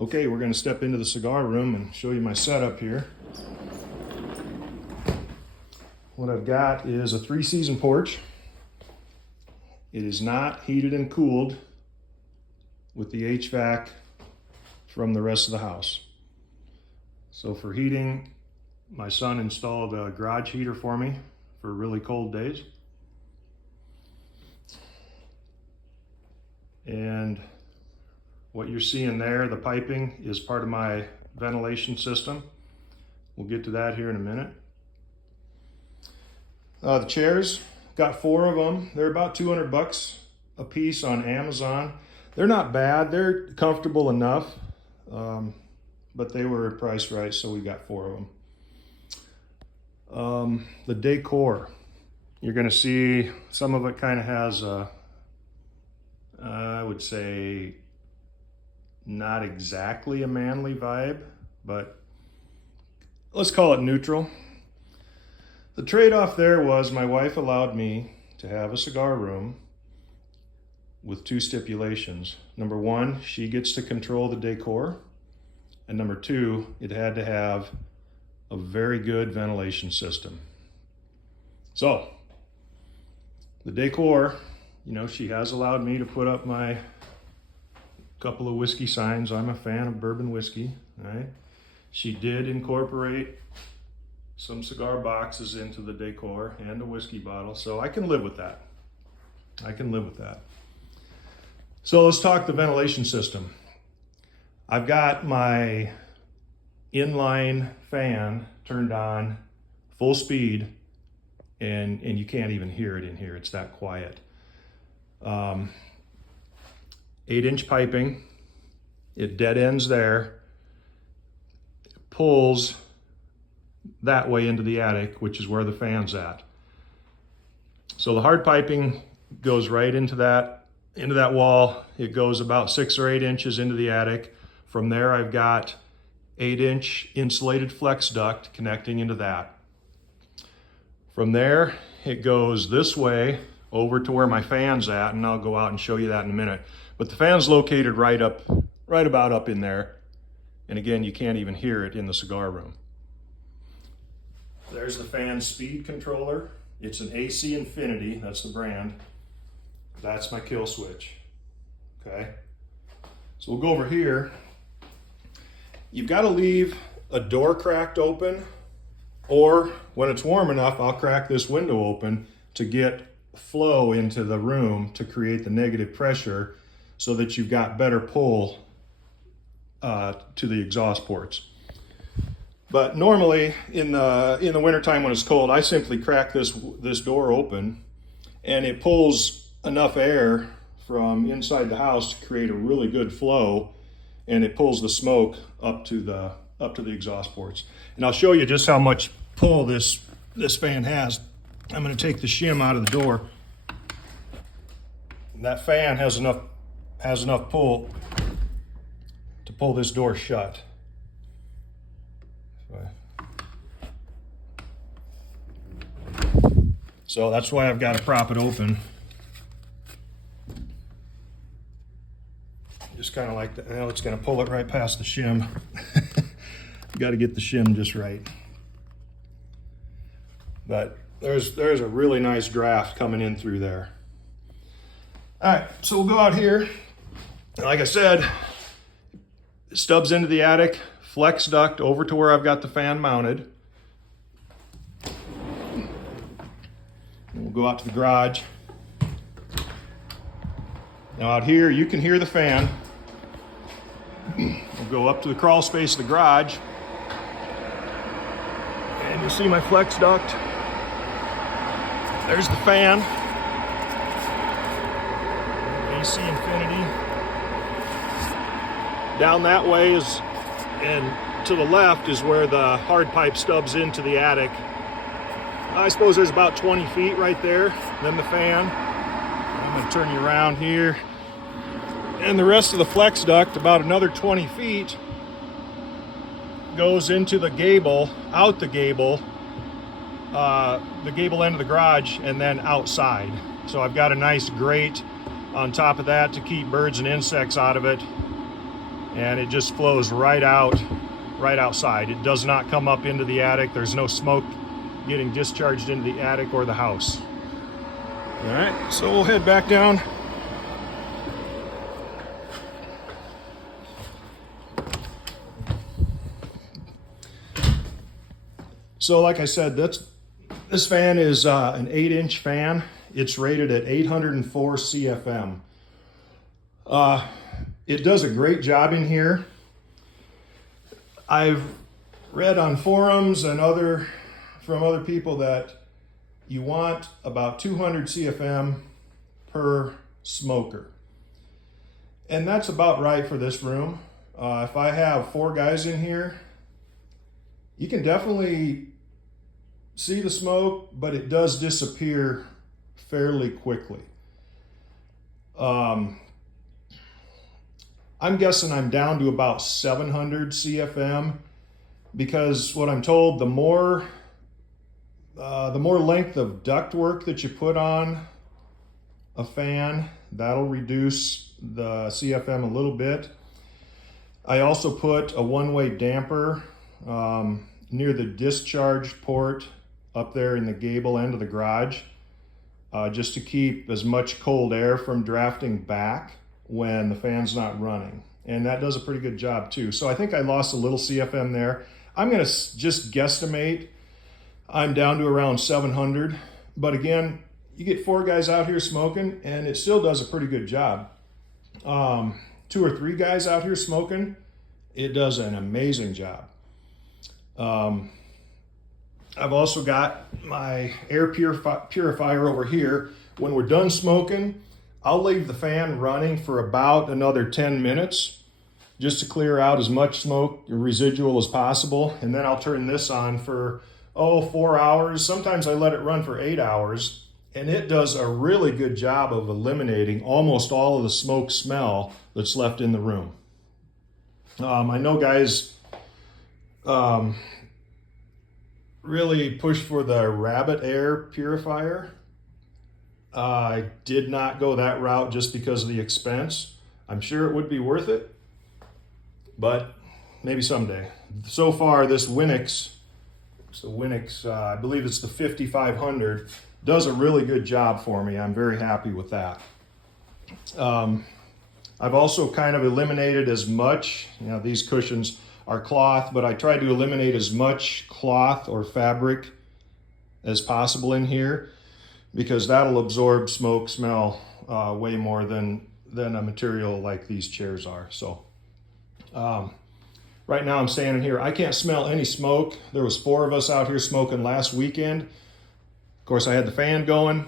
Okay, we're going to step into the cigar room and show you my setup here. What I've got is a 3-season porch. It is not heated and cooled with the HVAC from the rest of the house. So for heating, my son installed a garage heater for me for really cold days. And what you're seeing there, the piping, is part of my ventilation system. We'll get to that here in a minute. The chairs, got 4 of them. They're about $200 a piece on Amazon. They're not bad, they're comfortable enough, but they were priced right, so we got 4 of them. The decor, you're gonna see some of it kind of has a, I would say, not exactly a manly vibe, but let's call it neutral. The trade-off there was my wife allowed me to have a cigar room with 2 stipulations. Number 1, she gets to control the decor. And number 2, it had to have a very good ventilation system. So, the decor, you know, she has allowed me to put up my couple of whiskey signs. I'm a fan of bourbon whiskey, right? She did incorporate some cigar boxes into the decor and a whiskey bottle, so I can live with that. I can live with that. So let's talk the ventilation system. I've got my inline fan turned on full speed, and you can't even hear it in here. It's that quiet. 8-inch piping, it dead ends there, it pulls that way into the attic, which is where the fan's at. So the hard piping goes right into that wall. It goes about 6 or 8 inches into the attic. From there, I've got 8-inch insulated flex duct connecting into that. From there, it goes this way over to where my fan's at, and I'll go out and show you that in a minute. But the fan's located right about up in there. And again, you can't even hear it in the cigar room. There's the fan speed controller. It's an AC Infinity, that's the brand. That's my kill switch, okay? So we'll go over here. You've got to leave a door cracked open, or when it's warm enough, I'll crack this window open to get flow into the room to create the negative pressure so that you've got better pull to the exhaust ports. But normally in the wintertime when it's cold, I simply crack this door open, and it pulls enough air from inside the house to create a really good flow, and it pulls the smoke up to the exhaust ports. And I'll show you just how much pull this fan has. I'm going to take the shim out of the door. That fan has enough pull to pull this door shut. So that's why I've got to prop it open. Just kind of like that. Well, it's going to pull it right past the shim. Got to get the shim just right. But there's a really nice draft coming in through there. All right, so we'll go out here. Like I said, it stubs into the attic, flex duct over to where I've got the fan mounted. And we'll go out to the garage. Now out here, you can hear the fan. We'll go up to the crawl space of the garage. And you'll see my flex duct. There's the fan. AC Infinity. Down that way and to the left is where the hard pipe stubs into the attic. I suppose there's about 20 feet right there. Then the fan. I'm going to turn you around here. And the rest of the flex duct, about another 20 feet, goes into the gable, out the gable end of the garage, and then outside. So I've got a nice grate on top of that to keep birds and insects out of it. and it just flows right outside. It does not come up into the attic. There's no smoke getting discharged into the attic or the house. All right, so we'll head back down. So like I said, this fan is an 8-inch fan. It's rated at 804 CFM. It does a great job in here. I've read on forums and from other people that you want about 200 CFM per smoker. And that's about right for this room. If I have 4 guys in here, you can definitely see the smoke, but it does disappear fairly quickly. I'm guessing I'm down to about 700 CFM because what I'm told, the more length of duct work that you put on a fan, that'll reduce the CFM a little bit. I also put a one-way damper near the discharge port up there in the gable end of the garage, just to keep as much cold air from drafting back when the fan's not running. And that does a pretty good job too. So I think I lost a little CFM there. I'm gonna just guesstimate I'm down to around 700. But again, you get 4 guys out here smoking and it still does a pretty good job. 2 or 3 guys out here smoking, it does an amazing job. I've also got my air purifier over here. When we're done smoking, I'll leave the fan running for about another 10 minutes just to clear out as much smoke or residual as possible. And then I'll turn this on for, 4 hours. Sometimes I let it run for 8 hours, and it does a really good job of eliminating almost all of the smoke smell that's left in the room. I know guys really push for the rabbit air purifier. I did not go that route just because of the expense. I'm sure it would be worth it, but maybe someday. So far, this Winix, I believe it's the 5500, does a really good job for me. I'm very happy with that. I've also kind of eliminated as much, these cushions are cloth, but I tried to eliminate as much cloth or fabric as possible in here because that'll absorb smoke smell way more than a material like these chairs are. So right now I'm standing here. I can't smell any smoke. There was 4 of us out here smoking last weekend. Of course, I had the fan going.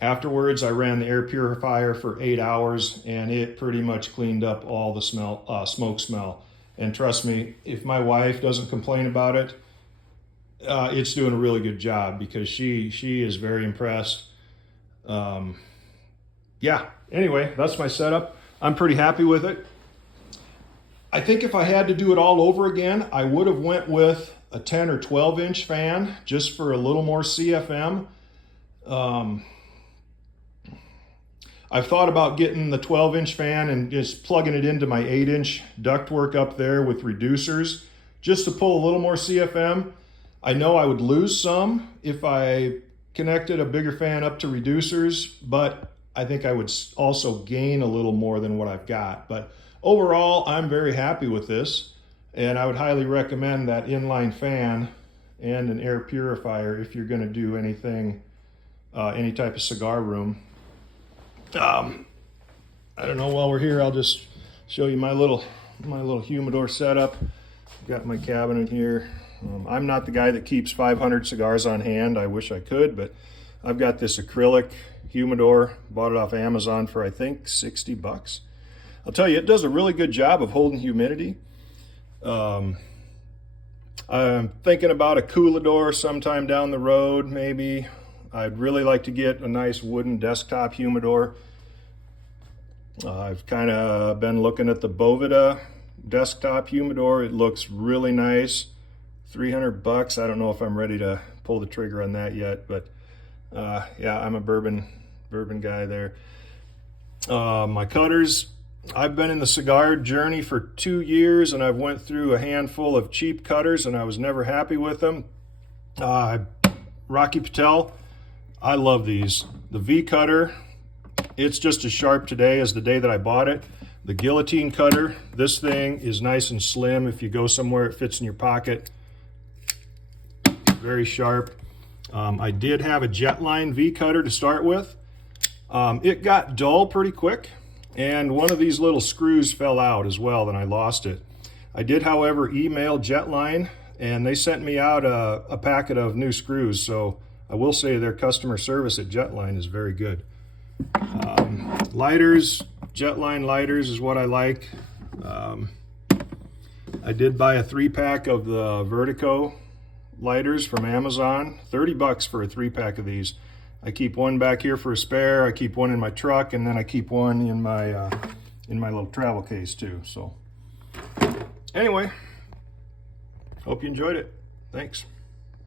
Afterwards, I ran the air purifier for 8 hours and it pretty much cleaned up all the smoke smell. And trust me, if my wife doesn't complain about it, it's doing a really good job because she is very impressed. Yeah, anyway, that's my setup. I'm pretty happy with it. I think if I had to do it all over again, I would have went with a 10 or 12 inch fan just for a little more CFM. I've thought about getting the 12-inch fan and just plugging it into my 8-inch ductwork up there with reducers just to pull a little more CFM. I know I would lose some if I connected a bigger fan up to reducers, but I think I would also gain a little more than what I've got. But overall, I'm very happy with this, and I would highly recommend that inline fan and an air purifier if you're going to do anything, any type of cigar room. I don't know, while we're here, I'll just show you my little humidor setup. Got my cabinet here. I'm not the guy that keeps 500 cigars on hand. I wish I could, but I've got this acrylic humidor. Bought it off Amazon for, I think, 60 bucks. I'll tell you, it does a really good job of holding humidity. I'm thinking about a coolador sometime down the road, maybe. I'd really like to get a nice wooden desktop humidor. I've kind of been looking at the Boveda desktop humidor. It looks really nice. 300 bucks. I don't know if I'm ready to pull the trigger on that yet, but yeah, I'm a bourbon guy there. My cutters, I've been in the cigar journey for 2 years, and I've went through a handful of cheap cutters, and I was never happy with them. Rocky Patel, I love these. The V cutter, it's just as sharp today as the day that I bought it. The guillotine cutter, this thing is nice and slim. If you go somewhere, it fits in your pocket. Very sharp. I did have a Jetline V cutter to start with. It got dull pretty quick, and one of these little screws fell out as well, and I lost it. I did, however, email Jetline, and they sent me out a packet of new screws, so I will say their customer service at Jetline is very good. Lighters, Jetline lighters is what I like. I did buy a 3-pack of the Vertigo lighters from Amazon. 30 bucks for a 3-pack of these. I keep one back here for a spare, I keep one in my truck, and then I keep one in my little travel case too. So anyway, hope you enjoyed it. Thanks.